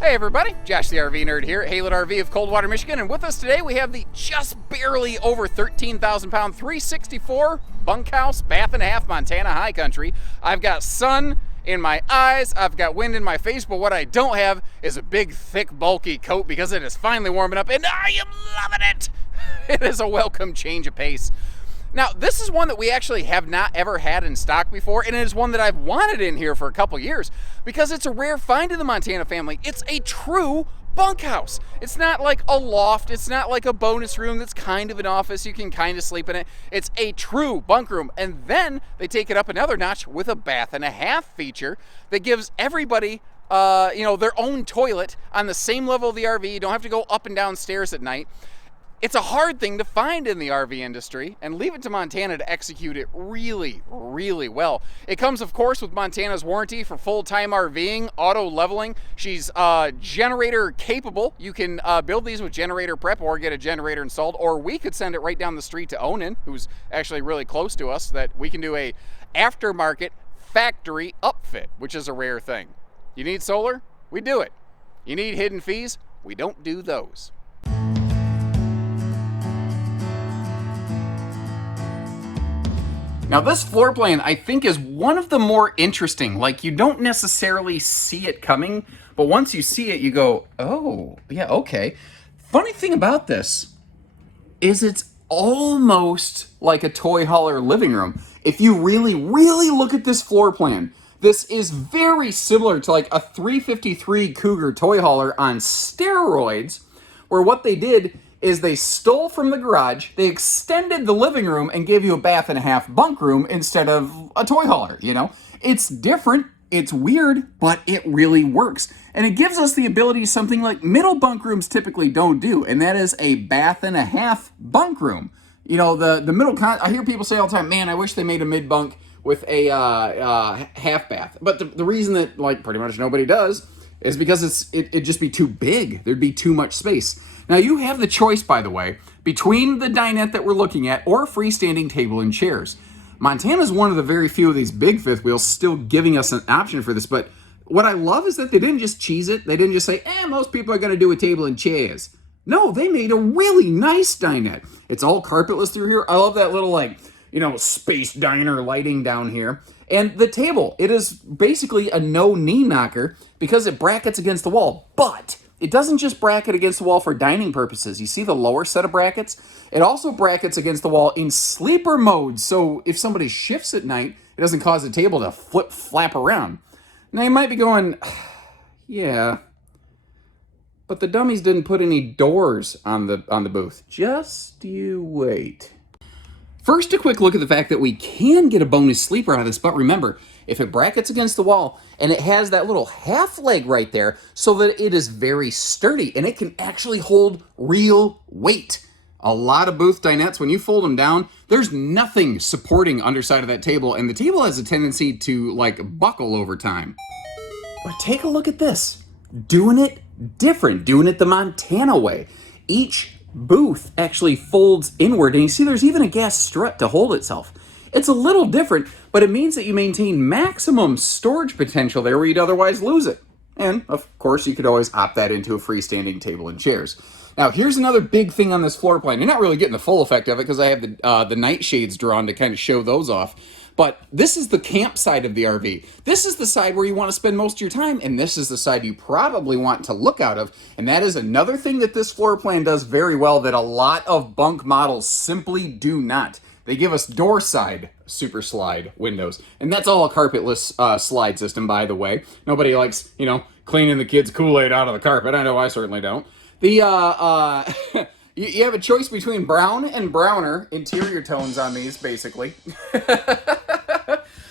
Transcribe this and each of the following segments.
Hey everybody, Josh the RV Nerd here at Haylett RV of Coldwater, Michigan, and with us today we have the just barely over 13,000 pound 364 Bunkhouse Bath and a Half Montana High Country. I've got sun in my eyes, I've got wind in my face, but what I don't have is a big, thick, bulky coat because it is finally warming up and I am loving it! It is a welcome change of pace. Now, this is one that we actually have not ever had in stock before, and it is one that I've wanted in here for a couple years because it's a rare find in the Montana family. It's a true bunkhouse. It's not like a loft. It's not like a bonus room that's kind of an office. You can kind of sleep in it. It's a true bunk room, and then they take it up another notch with a bath and a half feature that gives everybody their own toilet on the same level of the RV. You don't have to go up and down stairs at night. It's a hard thing to find in the RV industry, and leave it to Montana to execute it really, really well. It comes, of course, with Montana's warranty for full-time RVing, auto leveling. She's generator capable. You can build these with generator prep or get a generator installed, or we could send it right down the street to Onan, who's actually really close to us, that we can do a aftermarket factory upfit, which is a rare thing. You need solar? We do it. You need hidden fees? We don't do those. Now this floor plan I think is one of the more interesting. Like, you don't necessarily see it coming, but once you see it you go, oh, yeah, okay. Funny thing about this is it's almost like a toy hauler living room. If you really, really look at this floor plan, this is very similar to like a 353 Cougar toy hauler on steroids, where what they did is they stole from the garage, they extended the living room and gave you a bath and a half bunk room instead of a toy hauler, you know? It's different, it's weird, but it really works. And it gives us the ability, something like middle bunk rooms typically don't do, and that is a bath and a half bunk room. You know, the middle, I hear people say all the time, man, I wish they made a mid bunk with a half bath. But the reason that, like, pretty much nobody does is because it'd just be too big. There'd be too much space. Now, you have the choice, by the way, between the dinette that we're looking at or a freestanding table and chairs. Montana's one of the very few of these big fifth wheels still giving us an option for this, but what I love is that they didn't just cheese it. They didn't just say, most people are going to do a table and chairs. No, they made a really nice dinette. It's all carpetless through here. I love that little, like, space diner lighting down here. And the table, it is basically a no knee knocker because it brackets against the wall, but it doesn't just bracket against the wall for dining purposes. You see the lower set of brackets? It also brackets against the wall in sleeper mode, so if somebody shifts at night, it doesn't cause the table to flap around. Now you might be going, yeah, but the dummies didn't put any doors on the booth. Just you wait. First, a quick look at the fact that we can get a bonus sleeper out of this, but remember, if it brackets against the wall and it has that little half leg right there so that it is very sturdy and it can actually hold real weight. A lot of booth dinettes, when you fold them down, there's nothing supporting underside of that table, and the table has a tendency to, like, buckle over time. But take a look at this. Doing it different, doing it the Montana way. Each booth actually folds inward, and you see there's even a gas strut to hold itself. It's a little different, but it means that you maintain maximum storage potential there where you'd otherwise lose it. And, of course, you could always opt that into a freestanding table and chairs. Now, here's another big thing on this floor plan. You're not really getting the full effect of it because I have the night shades drawn to kind of show those off. But this is the camp side of the RV. This is the side where you want to spend most of your time, and this is the side you probably want to look out of. And that is another thing that this floor plan does very well that a lot of bunk models simply do not. They give us door side super slide windows. And that's all a carpetless slide system, by the way. Nobody likes, cleaning the kids' Kool-Aid out of the carpet. I know I certainly don't. You have a choice between brown and browner interior tones on these, basically.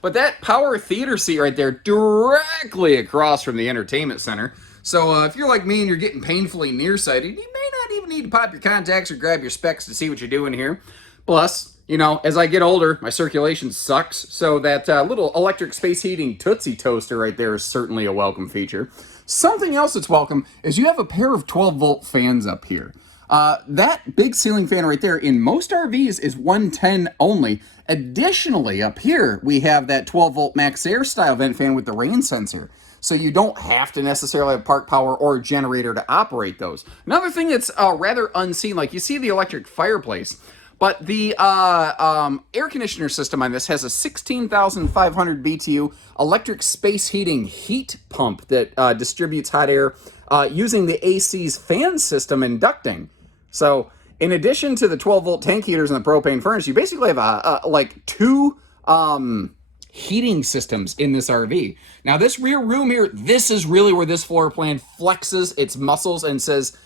But that power theater seat right there, directly across from the entertainment center. So if you're like me and you're getting painfully nearsighted, you may not even need to pop your contacts or grab your specs to see what you're doing here. Plus, as I get older, my circulation sucks, so that little electric space heating Tootsie toaster right there is certainly a welcome feature. Something else that's welcome is you have a pair of 12-volt fans up here. That big ceiling fan right there in most RVs is 110 only. Additionally, up here, we have that 12-volt max air style vent fan with the rain sensor. so you don't have to necessarily have park power or a generator to operate those. Another thing that's rather unseen, like you see the electric fireplace, but the air conditioner system on this has a 16,500 BTU electric space heating heat pump that distributes hot air using the AC's fan system and ducting. So in addition to the 12-volt tank heaters and the propane furnace, you basically have like two heating systems in this RV. Now this rear room here, this is really where this floor plan flexes its muscles and says,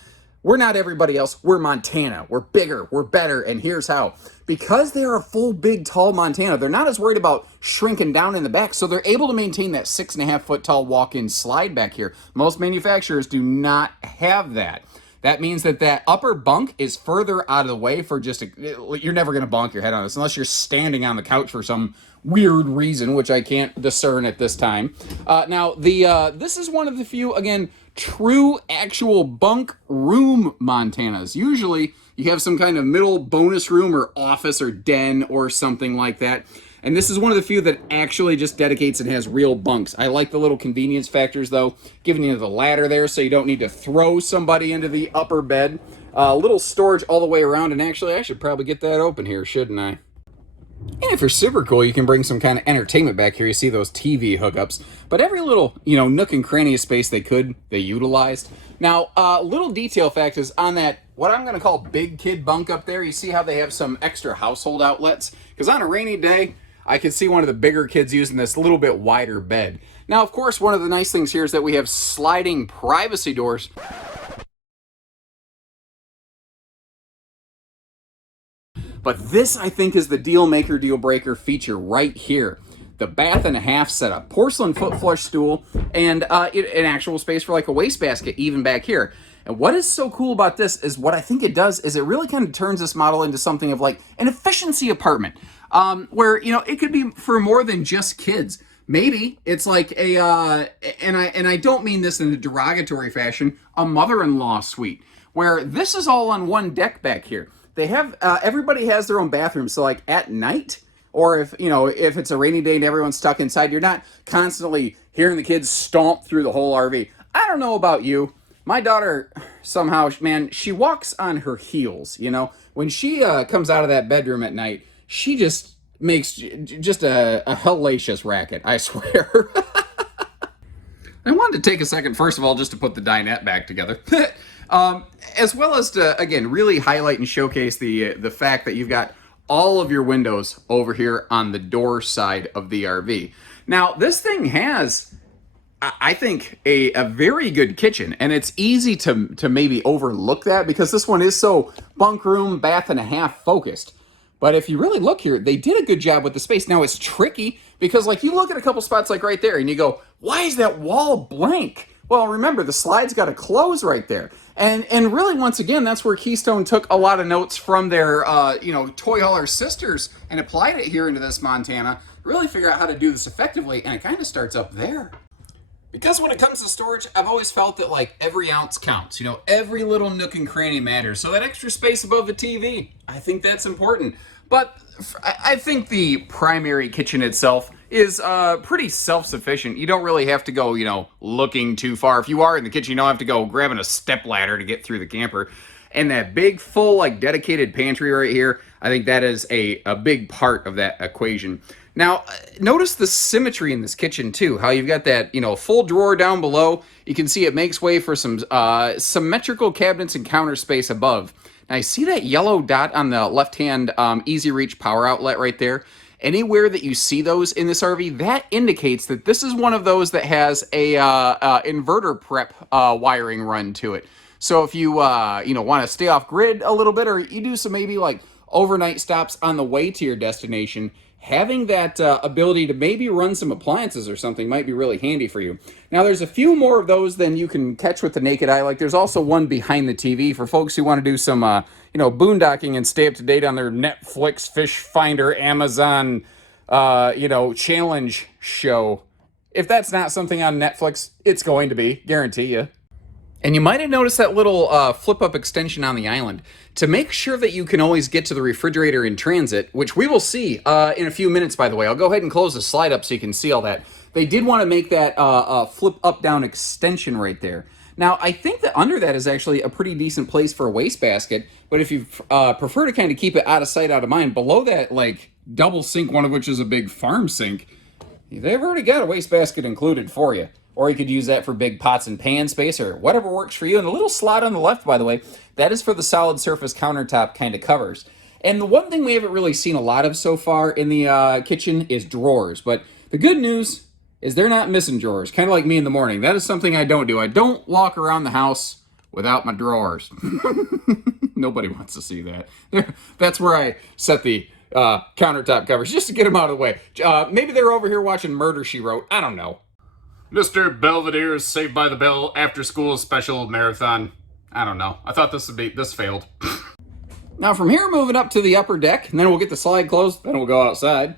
we're not everybody else, we're Montana, we're bigger, we're better, and here's how. Because they're a full, big, tall Montana, they're not as worried about shrinking down in the back, so they're able to maintain that 6.5-foot tall walk-in slide back here. Most manufacturers do not have that. That means that that upper bunk is further out of the way for just you're never going to bonk your head on this unless you're standing on the couch for some weird reason, which I can't discern at this time. Now, this is one of the few, again, true actual bunk room Montanas. Usually you have some kind of middle bonus room or office or den or something like that. And this is one of the few that actually just dedicates and has real bunks. I like the little convenience factors, though, giving you the ladder there so you don't need to throw somebody into the upper bed. Little storage all the way around, and actually I should probably get that open here, shouldn't I? And if you're super cool, you can bring some kind of entertainment back here. You see those TV hookups. But every little, nook and cranny of space they utilized. Now, little detail fact is on that, what I'm going to call big kid bunk up there, you see how they have some extra household outlets? Because on a rainy day, I could see one of the bigger kids using this little bit wider bed. Now, of course, one of the nice things here is that we have sliding privacy doors. But this, I think, is the deal maker, deal breaker feature right here. The bath and a half setup, porcelain foot flush stool, and an actual space for like a wastebasket even back here. And what is so cool about this is what I think it does is it really kind of turns this model into something of like an efficiency apartment, where it could be for more than just kids. Maybe it's like and I don't mean this in a derogatory fashion, a mother-in-law suite, where this is all on one deck back here. They have everybody has their own bathroom, so like at night, or if it's a rainy day and everyone's stuck inside, you're not constantly hearing the kids stomp through the whole RV. I don't know about you. My daughter, somehow, man, she walks on her heels, When she comes out of that bedroom at night, she just makes just a hellacious racket, I swear. I wanted to take a second, first of all, just to put the dinette back together. As well as to, again, really highlight and showcase the fact that you've got all of your windows over here on the door side of the RV. Now, this thing has, I think, a very good kitchen, and it's easy to maybe overlook that because this one is so bunk room, bath and a half focused. But if you really look here, they did a good job with the space. Now, it's tricky because, like, you look at a couple spots like right there and you go, why is that wall blank? Well, remember, the slide's got to close right there. And really, once again, that's where Keystone took a lot of notes from their, toy hauler sisters and applied it here into this Montana, really figure out how to do this effectively, and it kind of starts up there. Because when it comes to storage, I've always felt that, like, every ounce counts. Every little nook and cranny matters. So that extra space above the TV, I think that's important. But I think the primary kitchen itself is pretty self-sufficient. You don't really have to go, looking too far. If you are in the kitchen, you don't have to go grabbing a step ladder to get through the camper. And that big, full, like, dedicated pantry right here, I think that is a big part of that equation. Now, notice the symmetry in this kitchen, too. How you've got that, full drawer down below. You can see it makes way for some symmetrical cabinets and counter space above. Now, you see that yellow dot on the left-hand easy reach power outlet right there? Anywhere that you see those in this RV, that indicates that this is one of those that has a inverter prep wiring run to it. So if you want to stay off grid a little bit, or you do some maybe like overnight stops on the way to your destination, having that ability to maybe run some appliances or something might be really handy for you. Now, there's a few more of those than you can catch with the naked eye. Like, there's also one behind the TV for folks who want to do some, boondocking and stay up to date on their Netflix, Fish Finder, Amazon, challenge show. If that's not something on Netflix, it's going to be, guarantee you. And you might have noticed that little flip-up extension on the island. To make sure that you can always get to the refrigerator in transit, which we will see in a few minutes, by the way. I'll go ahead and close the slide up so you can see all that. they did want to make that flip up-down extension right there. Now, I think that under that is actually a pretty decent place for a wastebasket, but if you prefer to kind of keep it out of sight, out of mind, below that, like, double sink, one of which is a big farm sink, they've already got a wastebasket included for you. Or you could use that for big pots and pan space or whatever works for you. And the little slot on the left, by the way, that is for the solid surface countertop kind of covers. And the one thing we haven't really seen a lot of so far in the kitchen is drawers. But the good news is they're not missing drawers, kind of like me in the morning. That is something I don't do. I don't walk around the house without my drawers. Nobody wants to see that. That's where I set the countertop covers, just to get them out of the way. Maybe they're over here watching Murder, She Wrote. I don't know. Mr. Belvedere's Saved by the Bell after school special marathon. I don't know. I thought this failed. Now from here, moving up to the upper deck, and then we'll get the slide closed, then we'll go outside.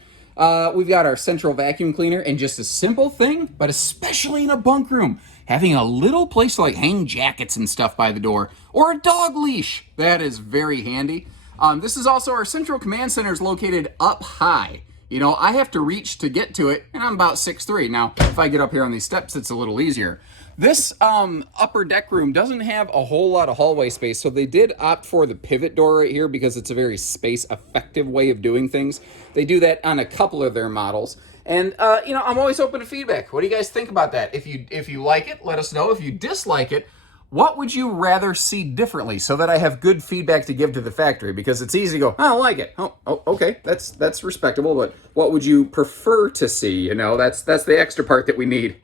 We've got our central vacuum cleaner, and just a simple thing, but especially in a bunk room, having a little place to like hang jackets and stuff by the door, or a dog leash. That is very handy. This is also our central command center is located up high. You know, I have to reach to get to it, and I'm about 6'3". Now, if I get up here on these steps, it's a little easier. This upper deck room doesn't have a whole lot of hallway space, so they did opt for the pivot door right here because it's a very space-effective way of doing things. They do that on a couple of their models. And, you know, I'm always open to feedback. What do you guys think about that? If you like it, let us know. If you dislike it, what would you rather see differently so that I have good feedback to give to the factory? Because it's easy to go, oh, I like it. Oh, okay, that's respectable, but what would you prefer to see? You know, that's the extra part that we need.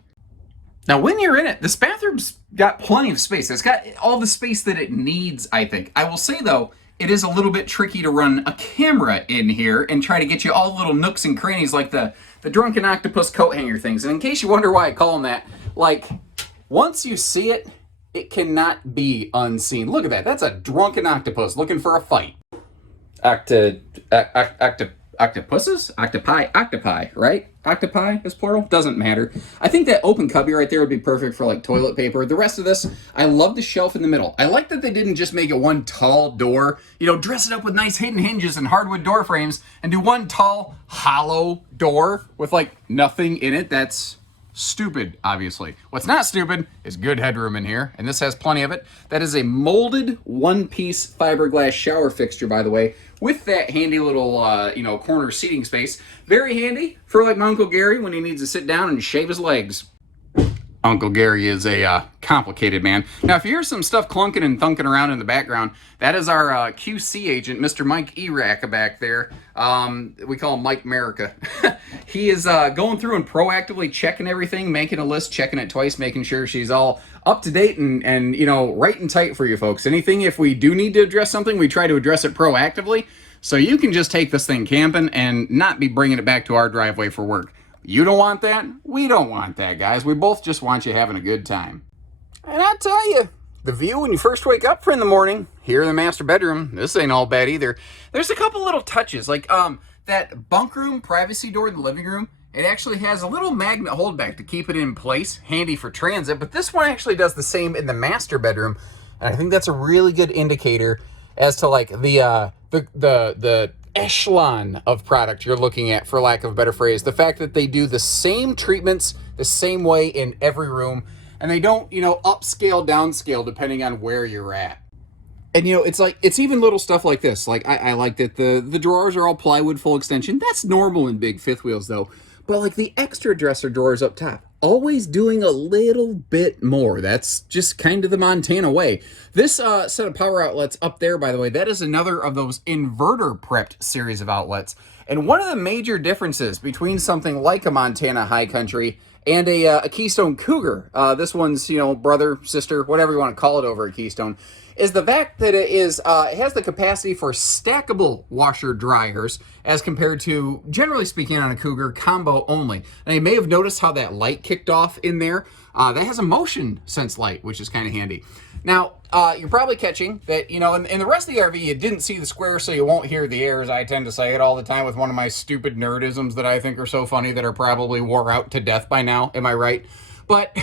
Now, when you're in it, this bathroom's got plenty of space. It's got all the space that it needs, I think. I will say, though, it is a little bit tricky to run a camera in here and try to get you all the little nooks and crannies like the drunken octopus coat hanger things. And in case you wonder why I call them that, like, once you see it, it cannot be unseen. Look at that. That's a drunken octopus looking for a fight. Octopuses? Octopi, right? Octopi is plural? Doesn't matter. I think that open cubby right there would be perfect for like toilet paper. The rest of this, I love the shelf in the middle. I like that they didn't just make it one tall door, you know, dress it up with nice hidden hinges and hardwood door frames and do one tall hollow door with like nothing in it. That's stupid, obviously. What's not stupid is good headroom in here, and this has plenty of it. That is a molded one-piece fiberglass shower fixture, by the way, with that handy little, you know, corner seating space. Very handy for, like, my Uncle Gary when he needs to sit down and shave his legs. Uncle Gary is a complicated man. Now, if you hear some stuff clunking and thunking around in the background, that is our QC agent, Mr. Mike Erack back there. We call him Mike America. He is going through and proactively checking everything, making a list, checking it twice, making sure she's all up to date and you know, right and tight for you folks. Anything, if we do need to address something, we try to address it proactively. So you can just take this thing camping and not be bringing it back to our driveway for work. You don't want that? We don't want that, guys. We both just want you having a good time. And I tell you, the view when you first wake up for in the morning, here in the master bedroom, this ain't all bad either. There's a couple little touches, like that bunk room privacy door in the living room. It actually has a little magnet holdback to keep it in place, handy for transit. But this one actually does the same in the master bedroom, and I think that's a really good indicator as to like the echelon of product you're looking at, for lack of a better phrase. The fact that they do the same treatments the same way in every room, and they don't, you know, upscale, downscale depending on where you're at. And, you know, it's like, it's even little stuff like this. Like, I like that the drawers are all plywood full extension. That's normal in big fifth wheels, though. But, like, the extra dresser drawers up top, always doing a little bit more. That's just kind of the Montana way. This set of power outlets up there, by the way, that is another of those inverter-prepped series of outlets. And one of the major differences between something like a Montana High Country and a Keystone Cougar, this one's, you know, brother, sister, whatever you want to call it over at Keystone, is the fact that it has the capacity for stackable washer dryers as compared to, generally speaking, on a Cougar, combo only. And you may have noticed how that light kicked off in there. That has a motion sense light, which is kind of handy. Now, you're probably catching that, you know, in the rest of the RV, you didn't see the square, so you won't hear the air, as I tend to say it all the time with one of my stupid nerdisms that I think are so funny that are probably wore out to death by now. Am I right? But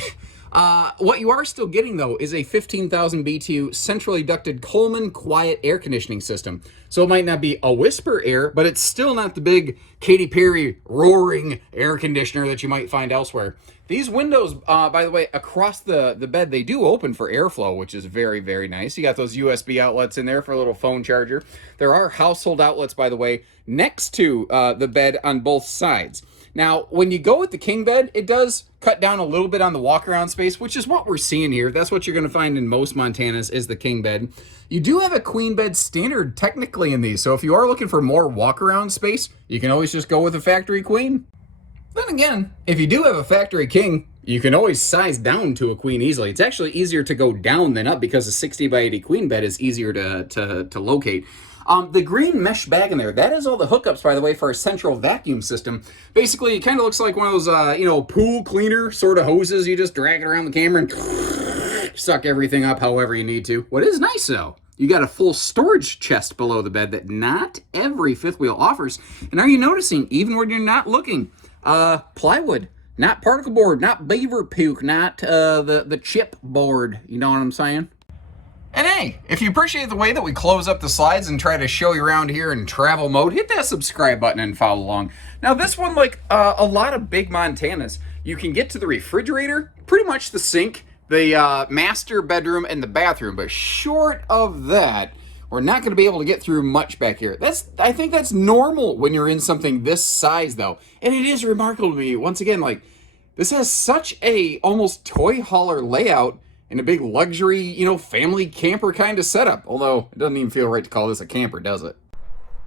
What you are still getting, though, is a 15,000 BTU centrally ducted Coleman quiet air conditioning system. So it might not be a whisper air, but it's still not the big Katy Perry roaring air conditioner that you might find elsewhere. These windows, by the way, across the bed, they do open for airflow, which is very, very nice. You got those USB outlets in there for a little phone charger. There are household outlets, by the way, next to the bed on both sides. Now, when you go with the king bed, it does cut down a little bit on the walk-around space, which is what we're seeing here. That's what you're going to find in most Montanas is the king bed. You do have a queen bed standard technically in these, so if you are looking for more walk-around space, you can always just go with a factory queen. Then again, if you do have a factory king, you can always size down to a queen easily. It's actually easier to go down than up because a 60 by 80 queen bed is easier to locate. The green mesh bag in there, that is all the hookups, by the way, for a central vacuum system. Basically, it kind of looks like one of those, pool cleaner sort of hoses. You just drag it around the camera and suck everything up however you need to. What is nice, though, you got a full storage chest below the bed that not every fifth wheel offers. And are you noticing, even when you're not looking, plywood, not particle board, not beaver puke, not the chip board, you know what I'm saying? And hey, if you appreciate the way that we close up the slides and try to show you around here in travel mode, hit that subscribe button and follow along. Now this one, like a lot of big Montanas, you can get to the refrigerator, pretty much the sink, the master bedroom, and the bathroom. But short of that, we're not going to be able to get through much back here. I think that's normal when you're in something this size, though. And it is remarkable to me, once again, like, this has such a almost toy hauler layout, in a big luxury, family camper kind of setup. Although, it doesn't even feel right to call this a camper, does it?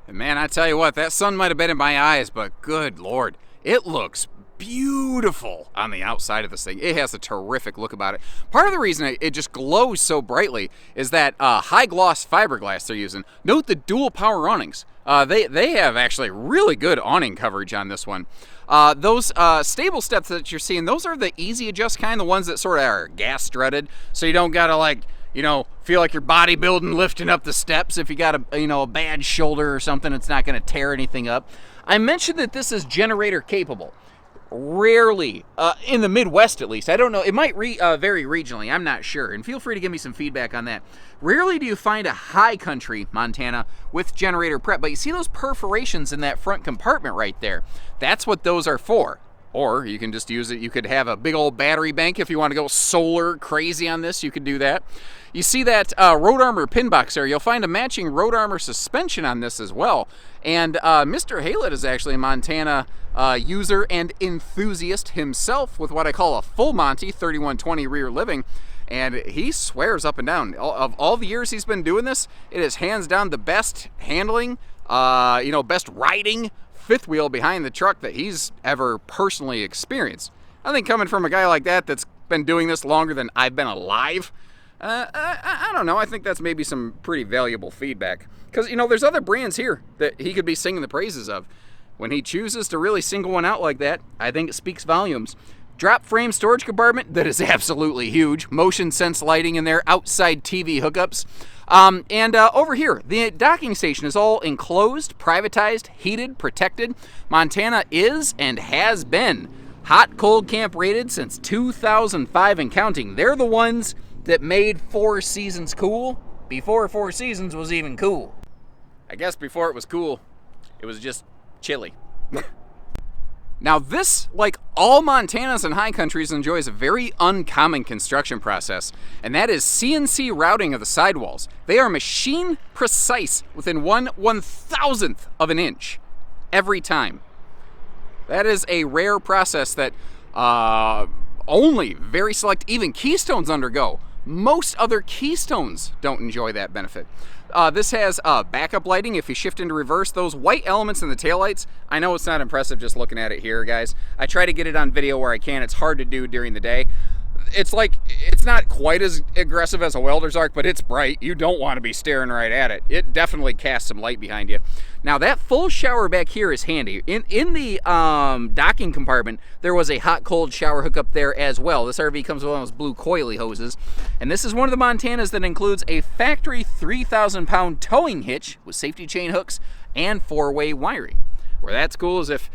And man, I tell you what, that sun might have been in my eyes, but good Lord, it looks beautiful on the outside of this thing. It has a terrific look about it. Part of the reason it just glows so brightly is that high gloss fiberglass they're using. Note the dual power awnings. They have actually really good awning coverage on this one. Those stable steps that you're seeing, those are the easy adjust kind, the ones that sort of are gas strutted, so you don't gotta feel like you're bodybuilding lifting up the steps. If you got a bad shoulder or something, it's not gonna tear anything up. I mentioned that this is generator capable. Rarely, in the Midwest at least, I don't know, it might vary regionally, I'm not sure, and feel free to give me some feedback on that. Rarely do you find a high country Montana with generator prep, but you see those perforations in that front compartment right there. That's what those are for. Or you can just use it, you could have a big old battery bank if you want to go solar crazy on this, you could do that. You see that road armor pin box there, you'll find a matching road armor suspension on this as well. And Mr. Haylett is actually a Montana user and enthusiast himself with what I call a full Monty 3120 rear living. And he swears up and down, of all the years he's been doing this, it is hands down the best handling, best riding fifth wheel behind the truck that he's ever personally experienced. I think coming from a guy like that that's been doing this longer than I've been alive, I don't know, I think that's maybe some pretty valuable feedback. Because, there's other brands here that he could be singing the praises of. When he chooses to really single one out like that, I think it speaks volumes. Drop frame storage compartment that is absolutely huge. Motion sense lighting in there, outside TV hookups. And over here, the docking station is all enclosed, privatized, heated, protected. Montana is and has been hot cold camp rated since 2005 and counting. They're the ones that made Four Seasons cool before Four Seasons was even cool. I guess before it was cool, it was just chilly. Now this, like all Montanas and high countries, enjoys a very uncommon construction process, and that is CNC routing of the sidewalls. They are machine precise within 1/1000th of an inch every time. That is a rare process that only very select, even Keystones undergo. Most other Keystones don't enjoy that benefit. This has backup lighting if you shift into reverse. Those white elements in the taillights, I know it's not impressive just looking at it here, guys. I try to get it on video where I can. It's hard to do during the day. It's not quite as aggressive as a welder's arc, but it's bright. You don't want to be staring right at it. It definitely casts some light behind you. Now that full shower back here is handy. In the docking compartment, there was a hot-cold shower hookup there as well. This RV comes with one of those blue coily hoses. And this is one of the Montanas that includes a factory 3,000-pound towing hitch with safety chain hooks and 4-way wiring. Where that's cool is if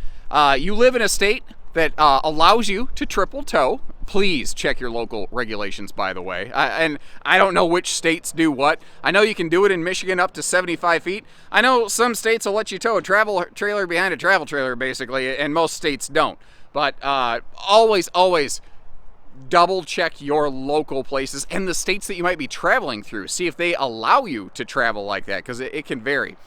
you live in a state that allows you to triple tow. Please check your local regulations, by the way. And I don't know which states do what. I know you can do it in Michigan up to 75 feet. I know some states will let you tow a travel trailer behind a travel trailer, basically, and most states don't. But always double check your local places and the states that you might be traveling through. See if they allow you to travel like that, because it can vary.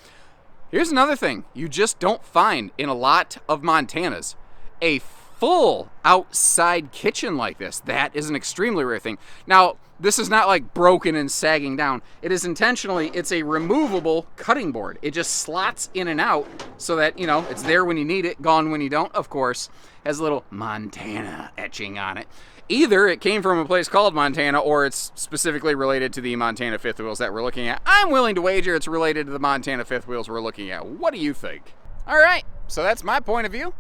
Here's another thing you just don't find in a lot of Montanas. A full outside kitchen like this. That is an extremely rare thing. Now, this is not like broken and sagging down. It is intentionally, it's a removable cutting board. It just slots in and out so that, you know, it's there when you need it, gone when you don't, of course. Has a little Montana etching on it. Either it came from a place called Montana, or it's specifically related to the Montana fifth wheels that we're looking at. I'm willing to wager it's related to the Montana fifth wheels we're looking at. What do you think? All right, so that's my point of view.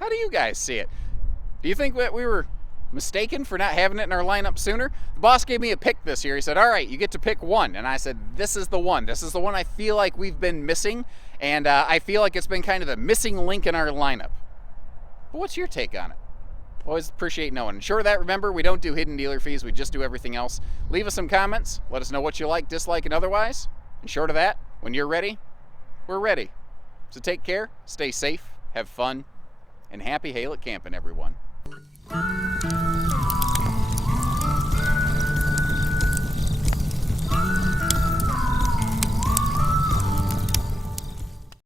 How do you guys see it? Do you think that we were mistaken for not having it in our lineup sooner? The boss gave me a pick this year. He said, all right, you get to pick one. And I said, this is the one. This is the one I feel like we've been missing. And I feel like it's been kind of the missing link in our lineup. But what's your take on it? Always appreciate knowing. And short of that, remember, we don't do hidden dealer fees. We just do everything else. Leave us some comments. Let us know what you like, dislike, and otherwise. And short of that, when you're ready, we're ready. So take care, stay safe, have fun, and happy Haylett camping, everyone.